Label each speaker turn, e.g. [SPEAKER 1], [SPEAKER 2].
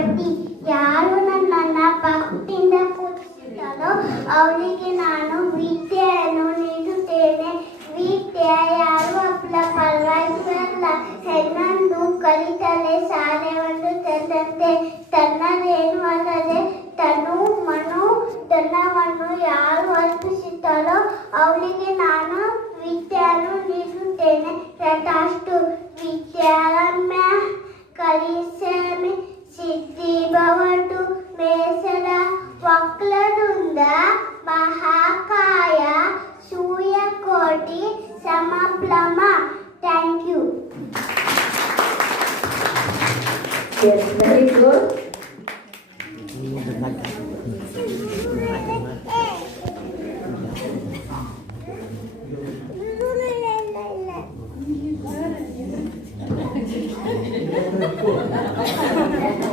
[SPEAKER 1] ಸರಸ್ವತಿ ಯಾರು ನನ್ನನ್ನ ಭಕ್ತಿಯಿಂದ ಪೂಜಿಸುತ್ತಾನೋ ಅವನಿಗೆ ನಾನು ವಿದ್ಯೆಯನ್ನು ನೀಡುತ್ತೇನೆ. ವಿದ್ಯೆ ಯಾರು ಅಪ್ಪಲ ಪರವಾಗಿರಲ್ಲ ಹೆಣ್ಣನ್ನು ಕಲಿತಲೆ ಸಾಲೆಯನ್ನು ತಂದಂತೆ. ತನ್ನದೇನು ಅಲ್ಲದೆ ತನು ಮನು ತನ್ನವನ್ನು ಯಾರು ಅರ್ಪಿಸುತ್ತಾರೋ ಅವನಿಗೆ ನಾನು ವಿದ್ಯೆಯನ್ನು ನೀಡುತ್ತೇನೆ. ರಥಾಷ್ಟು ഗരുഡ മഹാകായ സൂര്യകോട്ടി സമപ്ലമ. Thank you
[SPEAKER 2] Yes, very